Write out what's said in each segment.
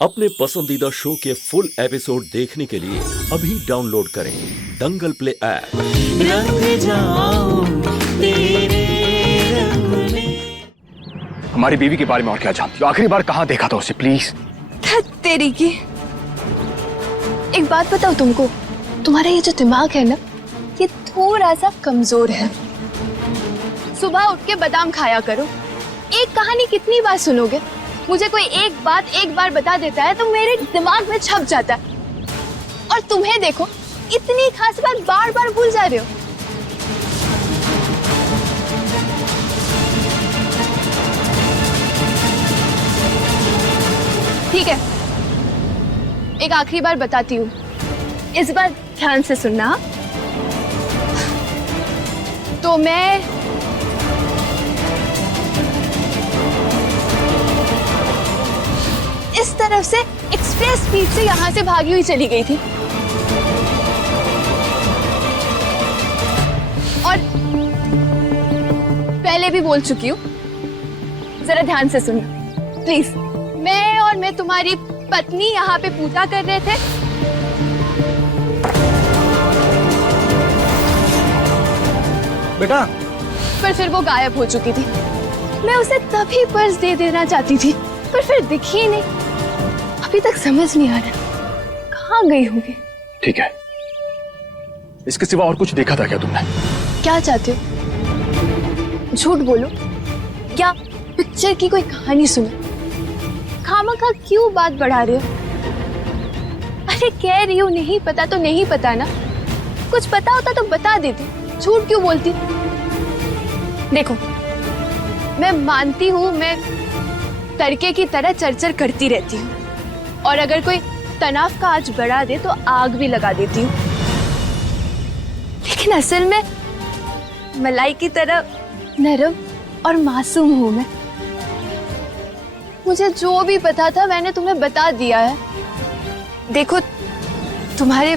अपने पसंदीदा शो के फुल एपिसोड देखने के लिए अभी डाउनलोड करें दंगल प्ले ऐप। रंग जाऊं तेरे रंग में। हमारी बीवी के बारे में और क्या जानती हो? आखिरी बार कहाँ देखा था उसे? प्लीज। तेरी की एक बात बताओ तुमको, तुम्हारा ये जो दिमाग है ना, ये थोड़ा सा कमजोर है। सुबह उठ के बादाम खाया करो। एक कहानी कितनी बार सुनोगे? मुझे कोई एक बात एक बार बता देता है तो मेरे दिमाग में छप जाता है, और तुम्हें देखो इतनी खास बात बार बार भूल जा रहे हो। ठीक है, एक आखिरी बार बताती हूँ, इस बार ध्यान से सुनना। तो मैं इस तरफ से एक्सप्रेस स्पीड से यहाँ से भागी हुई चली गई थी, और पहले भी बोल चुकी हूँ, जरा ध्यान से सुनना प्लीज। मैं तुम्हारी पत्नी यहाँ पे पूजा कर रहे थे। बेटा। पर फिर वो गायब हो चुकी थी। मैं उसे तभी पर्स दे देना चाहती थी, पर फिर दिखी ही नहीं। अभी तक समझ नहीं आ रहा कहाँ गई होगी। ठीक है, इसके सिवा और कुछ देखा था क्या तुमने? क्या चाहते हो? झूठ बोलो या पिक्चर की कोई कहानी सुनो? खामखा क्यों बात बढ़ा रहे हो? अरे कह रही हूँ नहीं पता तो नहीं पता ना, कुछ पता होता तो बता देती, झूठ क्यों बोलती? देखो, मैं मानती हूँ मैं तड़के की तरह चरचर करती रहती हूँ, और अगर कोई तनाव का आंच बढ़ा दे तो आग भी लगा देती हूँ, लेकिन असल में मलाई की तरह नरम और मासूम हूँ मैं। मुझे जो भी पता था मैंने तुम्हें बता दिया है। देखो, तुम्हारे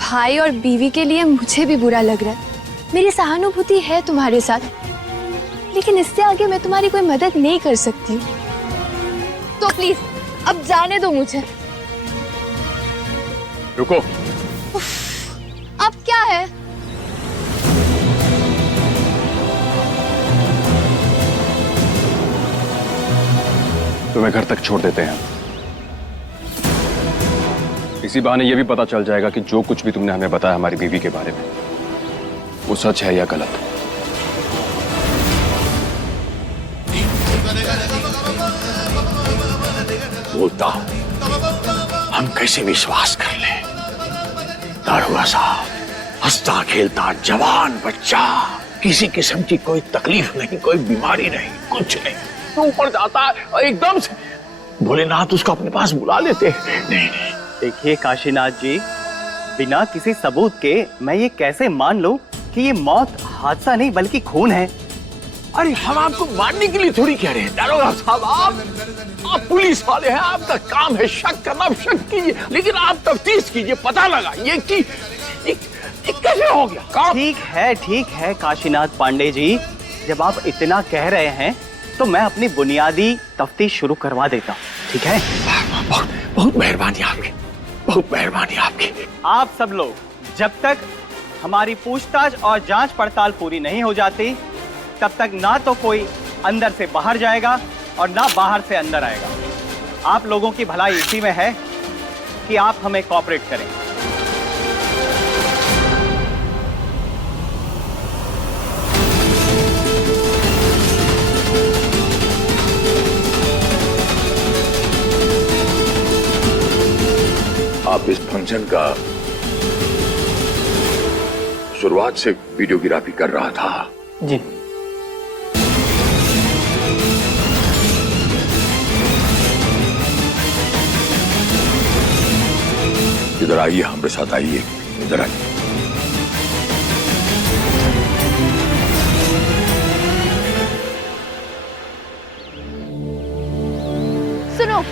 भाई और बीवी के लिए मुझे भी बुरा लग रहा है, मेरी सहानुभूति है तुम्हारे साथ, लेकिन इससे आगे मैं तुम्हारी कोई मदद नहीं कर सकती। तो प्लीज अब जाने दो मुझे। रुको। अब क्या है? तुम्हें घर तक छोड़ देते हैं। इसी बहाने ये भी पता चल जाएगा कि जो कुछ भी तुमने हमें बताया हमारी बीवी के बारे में, वो सच है या गलत। बोलता हूं, हम कैसे विश्वास कर ले? दारुआ साहब, हंसता खेलता जवान बच्चा, किसी किस्म की कोई तकलीफ नहीं, कोई बीमारी नहीं, कुछ नहीं। तो ऊपर जाता है और एकदम से भोलेनाथ उसको अपने पास बुला लेते हैं। नहीं। देखिए काशीनाथ जी, बिना किसी सबूत के मैं ये कैसे मान लूं कि ये मौत हादसा नहीं बल्कि खून है? अरे हम आपको मारने के लिए थोड़ी कह रहे हैं दारोगा साहब। आप पुलिस वाले हैं, आपका काम है शक करना, शक कीजिए, लेकिन आप तफ्तीश कीजिए, पता लगाइए कि ये कैसे हो गया। ठीक है काशीनाथ पांडे जी, जब आप इतना कह रहे हैं तो मैं अपनी बुनियादी तफ्तीश शुरू करवा देता हूँ, ठीक है? बहुत मेहरबानी आपकी, बहुत मेहरबानी आपकी। आप सब लोग जब तक हमारी पूछताछ और जांच पड़ताल पूरी नहीं हो जाती, तब तक ना तो कोई अंदर से बाहर जाएगा और ना बाहर से अंदर आएगा। आप लोगों की भलाई इसी में है कि आप हमें कोऑपरेट करें। आप इस फंक्शन का शुरुआत से वीडियोग्राफी कर रहा था? जी। इधर आइए, हमारे साथ आइए, इधर आइए। सुनो,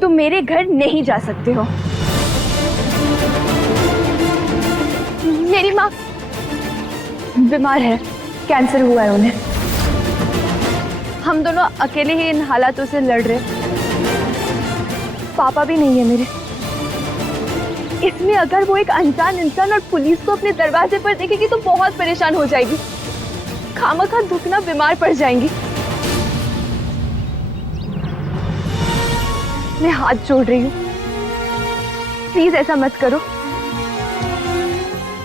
तुम मेरे घर नहीं जा सकते हो। मेरी माँ बीमार है, कैंसर हुआ है उन्हें। हम दोनों अकेले ही इन हालातों से लड़ रहे। पापा भी नहीं है मेरे। इसमें अगर वो एक अनजान इंसान और पुलिस को अपने दरवाजे पर देखेगी तो बहुत परेशान हो जाएगी, खामखा दुखना बीमार पड़ जाएंगी। मैं हाथ जोड़ रही हूँ, प्लीज ऐसा मत करो।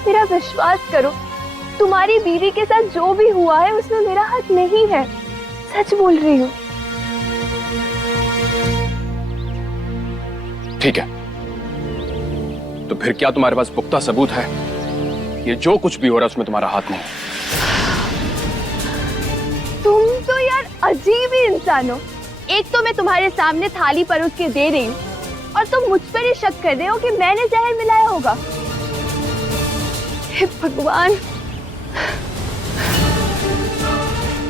मेरा विश्वास करो, तुम्हारी बीवी के साथ जो भी हुआ है उसमें मेरा हाथ नहीं है, सच बोल रही हूँ। ठीक है, तो फिर क्या तुम्हारे पास पुख्ता सबूत है? ये जो कुछ भी हो रहा है उसमें तुम्हारा हाथ नहीं। तुम तो यार अजीब ही इंसान हो। एक तो मैं तुम्हारे सामने थाली परोस के दे रही हूँ और तुम मुझ पर ही शक कर रहे हो कि मैंने जहर मिलाया होगा। हे भगवान,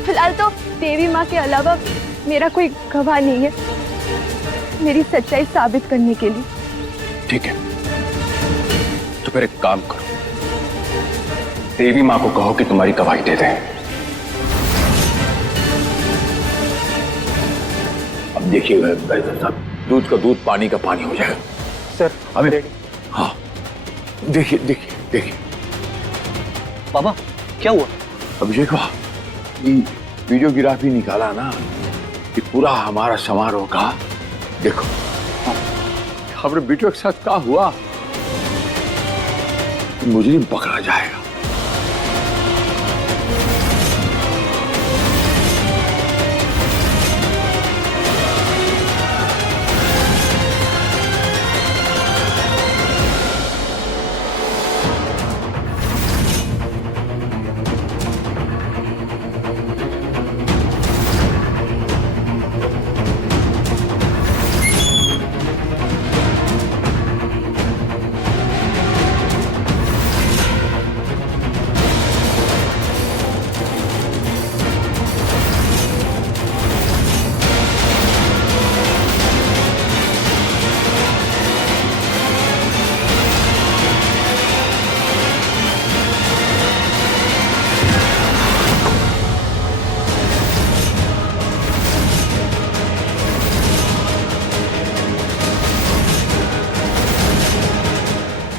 फिलहाल तो देवी माँ के अलावा मेरा कोई गवाह नहीं है मेरी सच्चाई साबित करने के लिए। ठीक है, तो फिर एक काम करो, देवी माँ को कहो कि तुम्हारी गवाही दे दें। अब देखिए बैरिस्टर साहब, दूध का दूध पानी का पानी हो जाएगा। सर हमें हाँ, देखिए देखिए देखिए बाबा क्या हुआ? अभिषेक वाह, वीडियोग्राफी निकाला ना कि पूरा हमारा समारोह का देखो, हमारे बेटों के साथ क्या हुआ, मुजरिम पकड़ा जाएगा।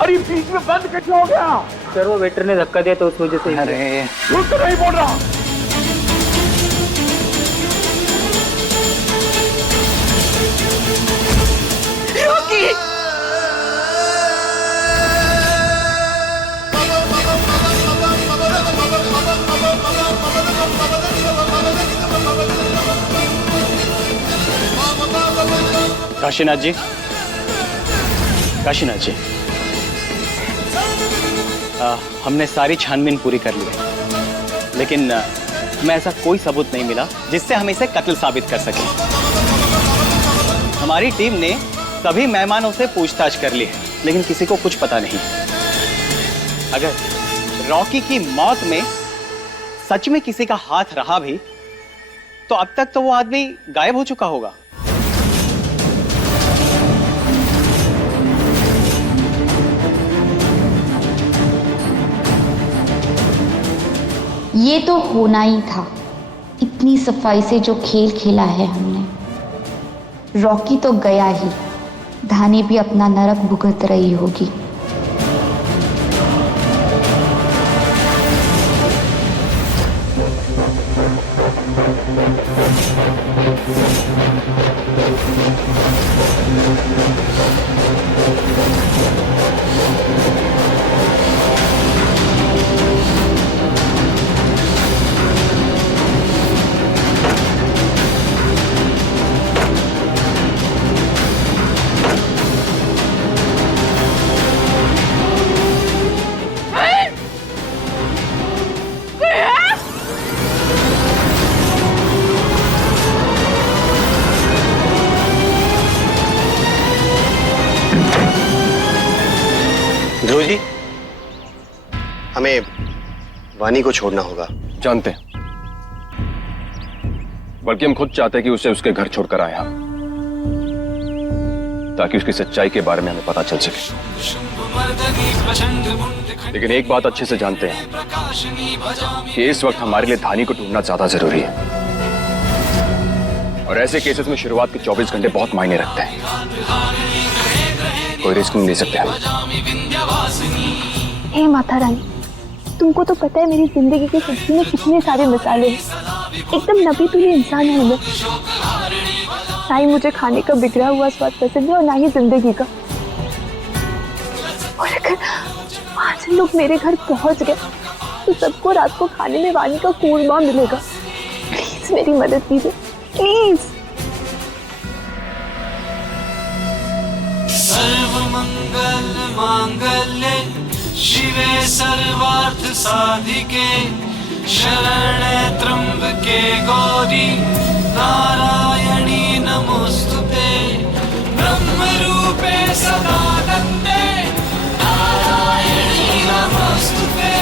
अरे बीच में बंद कैसे हो गया? सर वो वेटर ने धक्का दिया तो उस वजह से। अरे झूठ तो नहीं बोल रहा। काशीनाथ जी, काशीनाथ जी, हमने सारी छानबीन पूरी कर ली है, लेकिन हमें ऐसा कोई सबूत नहीं मिला जिससे हम इसे कत्ल साबित कर सकें। हमारी टीम ने सभी मेहमानों से पूछताछ कर ली है, लेकिन किसी को कुछ पता नहीं। अगर रॉकी की मौत में सच में किसी का हाथ रहा भी तो अब तक तो वो आदमी गायब हो चुका होगा। ये तो होना ही था। इतनी सफाई से जो खेल खेला है हमने। रॉकी तो गया ही, धानी भी अपना नरक भुगत रही होगी। ध्रुव जी, हमें वानी को छोड़ना होगा। जानते हैं, बल्कि हम खुद चाहते हैं कि उसे उसके घर छोड़कर आए हम, ताकि उसकी सच्चाई के बारे में हमें पता चल सके। लेकिन एक बात अच्छे से जानते हैं कि इस वक्त हमारे लिए धानी को ढूंढना ज्यादा जरूरी है। और ऐसे केसेस में शुरुआत के 24 घंटे बहुत मायने रखते हैं। कोई रिस्क नहीं ले सकते हम। हे माता रानी, तुमको तो पता है मेरी जिंदगी की सब्जी में कितने सारे मसाले हैं। एकदम नबी तुली इंसान हूँ मैं। ना ही मुझे खाने का बिगड़ा हुआ स्वाद पसंद है और ना ही जिंदगी का। और अगर 5 लोग मेरे घर पहुंच गए तो सबको रात को खाने में वानी का कोरमा मिलेगा। प्लीज मेरी मदद कीजिए, प्लीज। सर्वमंगल मांगल्ये शिवे सर्वार्थ साधिके शरणे त्र्यंबके गौरी नारायणी नमोस्तुते ब्रह्मरूपे सदानंदे नारायणी नमोस्तुते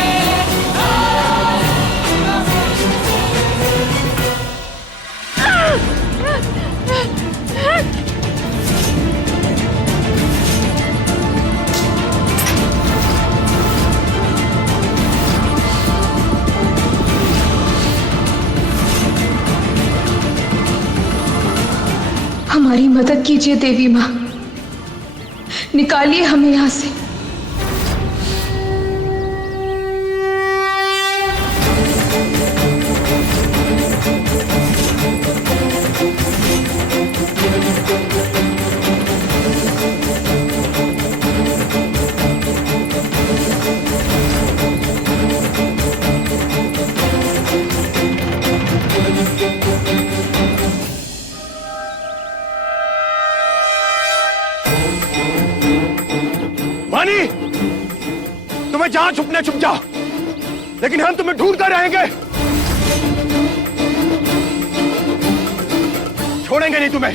नारायणी नमोस्तुते। हमारी मदद कीजिए देवी माँ, निकालिए हमें यहाँ से। वानी, तुम्हें जहां छुपना छुप जाओ, लेकिन हम तुम्हें ढूंढते रहेंगे। छोड़ेंगे नहीं तुम्हें।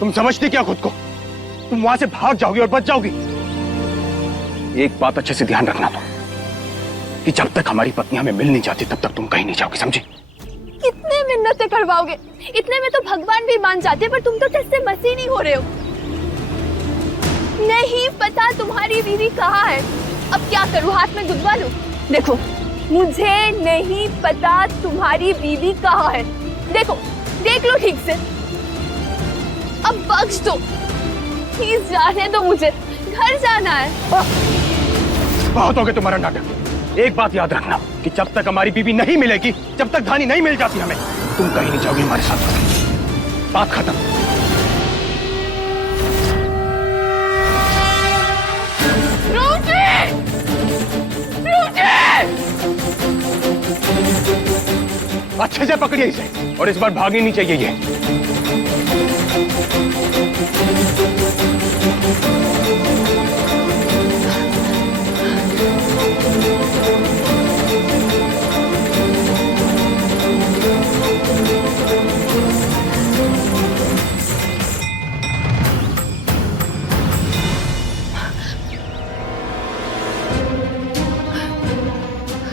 तुम समझती क्या खुद को? तुम वहां से भाग जाओगी और बच जाओगी। एक बात अच्छे से ध्यान रखना तुम, कि जब तक हमारी पत्नी हमें मिल नहीं जाती तब तक तुम कहीं नहीं जाओगी, समझी? कितने मिन्नतें करवाओगे? इतने में तो भगवान भी मान जाते, पर तुम तो टस मसीह नहीं हो रहे हो। नहीं पता तुम्हारी बीवी कहाँ है। अब क्या करूँ, हाथ में गुदवा लूं? देखो, मुझे नहीं पता तुम्हारी बीवी कहाँ है। देखो, देख लो ठीक से। अब बख्श दो, प्लीज जाने दो, मुझे घर जाना है। बहुत हो गया तुम्हारा नाटक। एक बात याद रखना कि जब तक हमारी बीवी नहीं मिलेगी, जब तक धानी नहीं मिल जाती हमें, तुम कहीं नहीं जाओगी हमारे साथ। बात खत्म। अच्छे से पकड़िए इसे, और इस बार भागनी नहीं चाहिए ये।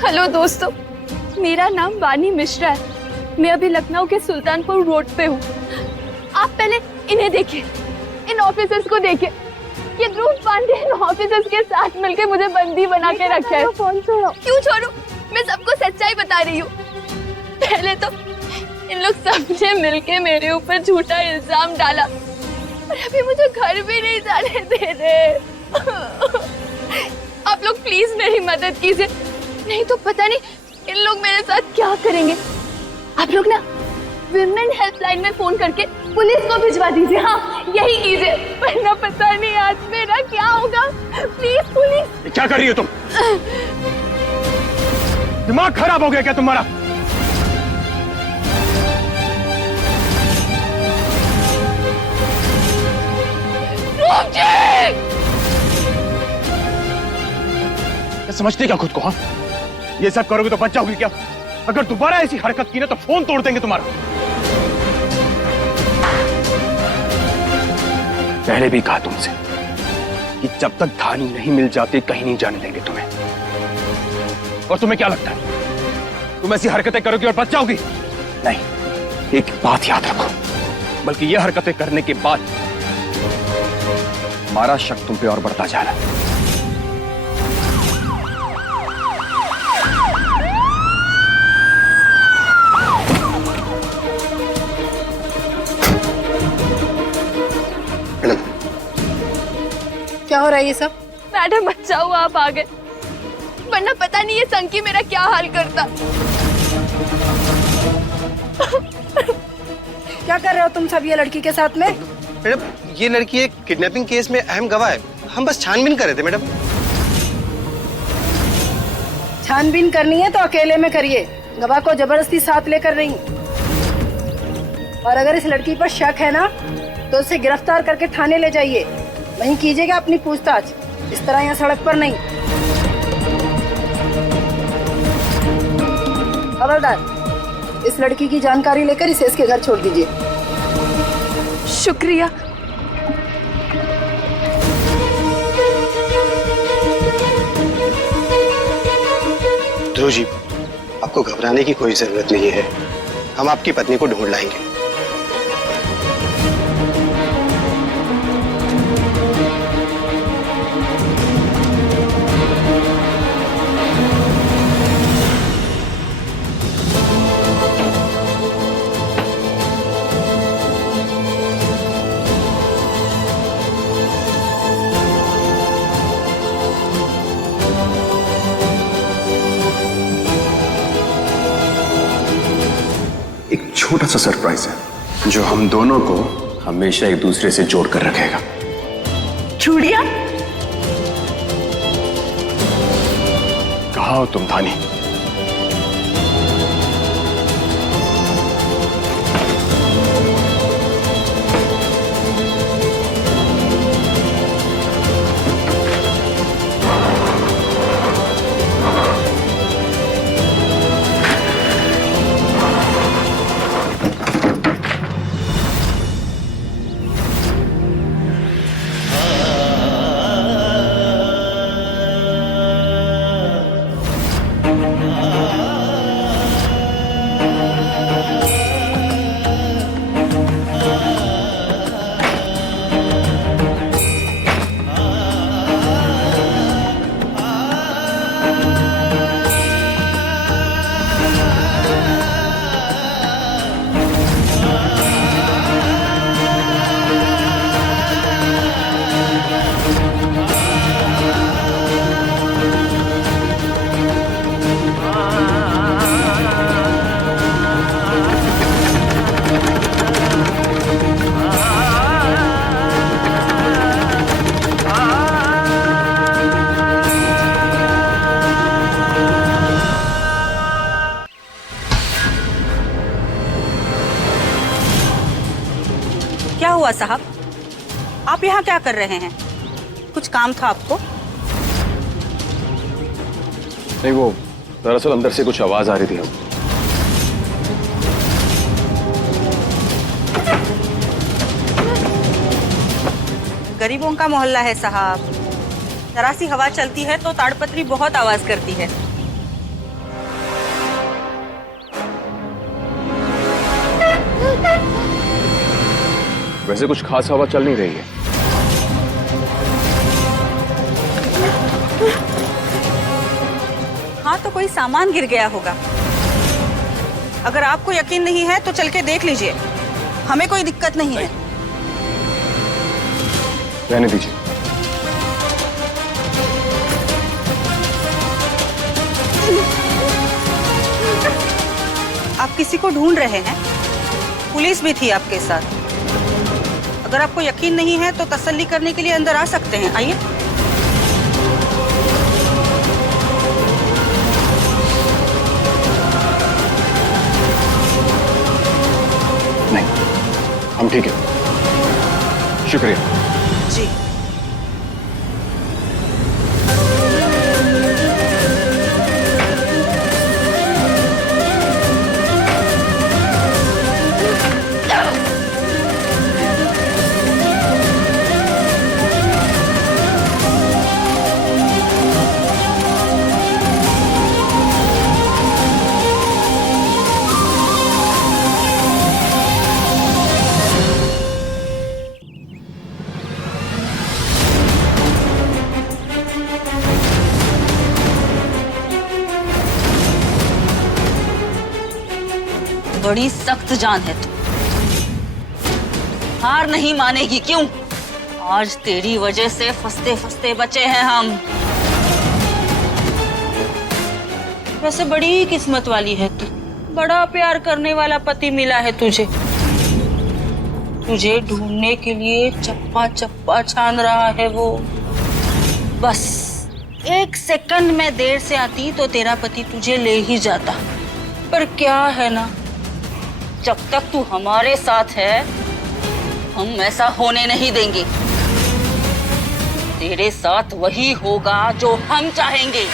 हेलो दोस्तों, मेरा नाम वानी मिश्रा है। मैं अभी लखनऊ के सुल्तानपुर रोड पे हूँ। आप पहले इन्हें देखिए, इन ऑफिसर्स को देखिए। ये ध्रुव पांडे इन ऑफिसर्स के साथ मिलकर मुझे बंदी बना के रखा है। फोन छोड़ो। क्यों छोड़ूं? मैं सबको सच्चाई बता रही हूँ। पहले तो इन लोग सबने मिलके मेरे ऊपर झूठा इल्जाम डाला, और अभी मुझे घर भी नहीं जाने दे रहे। आप लोग प्लीज मेरी मदद कीजिए, नहीं तो पता नहीं इन लोग मेरे साथ क्या करेंगे। आप लोग ना विमेन हेल्पलाइन में फोन करके पुलिस को भिजवा दीजिए। हाँ यही कीजिए, वरना पता नहीं आज मेरा क्या होगा। Please police. क्या कर रही हो तुम? दिमाग खराब हो गया क्या तुम्हारा? समझते क्या खुद को? हाँ, ये सब करोगे तो बच जाओगे क्या? अगर दोबारा ऐसी हरकत की ना तो फोन तोड़ देंगे तुम्हारा। पहले भी कहा तुमसे कि जब तक धानी नहीं मिल जाती कहीं नहीं जाने देंगे तुम्हें। और तुम्हें क्या लगता है तुम ऐसी हरकतें करोगी और बच जाओगी? नहीं, एक बात याद रखो, बल्कि ये हरकतें करने के बाद हमारा शक तुम पे और बढ़ता जा रहा है। क्या हो रहा है ये सब? मैडम अच्छा हुआ आप आ गए, वरना पता नहीं ये संकी मेरा क्या हाल करता। क्या कर रहे हो तुम सब ये लड़की के साथ में? मैडम ये लड़की एक किडनैपिंग केस में अहम गवाह है, हम बस छानबीन कर रहे थे मैडम। छानबीन करनी है तो अकेले में करिए, गवाह को जबरदस्ती साथ लेकर नहीं। और अगर इस लड़की पर शक है ना तो उसे गिरफ्तार करके थाने ले जाइए, वहीं कीजिएगा अपनी पूछताछ, इस तरह यहाँ सड़क पर नहीं। खबरदार, इस लड़की की जानकारी लेकर इसे इसके घर छोड़ दीजिए। शुक्रिया। ध्रुव जी, आपको घबराने की कोई जरूरत नहीं है, हम आपकी पत्नी को ढूंढ लाएंगे। छोटा सा सरप्राइज है जो हम दोनों को हमेशा एक दूसरे से जोड़ कर रखेगा। चूड़िया? कहाँ हो तुम धानी? क्या हुआ साहब, आप यहाँ क्या कर रहे हैं? कुछ काम था आपको? नहीं, वो दरअसल अंदर से कुछ आवाज आ रही थी। हम गरीबों का मोहल्ला है साहब, जरा सी हवा चलती है तो ताड़पत्री बहुत आवाज करती है। वैसे कुछ खास हवा चल नहीं रही है। हाँ तो कोई सामान गिर गया होगा। अगर आपको यकीन नहीं है तो चल के देख लीजिए, हमें कोई दिक्कत नहीं है। रहने दीजिए। आप किसी को ढूंढ रहे हैं? पुलिस भी थी आपके साथ। अगर आपको यकीन नहीं है तो तसल्ली करने के लिए अंदर आ सकते हैं, आइए। नहीं, हम ठीक है, शुक्रिया। जी। बड़ी सख्त जान है तू, हार नहीं मानेगी क्यों? आज तेरी वजह से फंसते फंसते बचे हैं हम। वैसे बड़ी किस्मत वाली है तू, बड़ा प्यार करने वाला पति मिला है तुझे। तुझे ढूंढने के लिए चप्पा चप्पा छान रहा है वो। बस 1 सेकंड में देर से आती तो तेरा पति तुझे ले ही जाता। पर क्या है ना, जब तक तू हमारे साथ है हम ऐसा होने नहीं देंगे। तेरे साथ वही होगा जो हम चाहेंगे।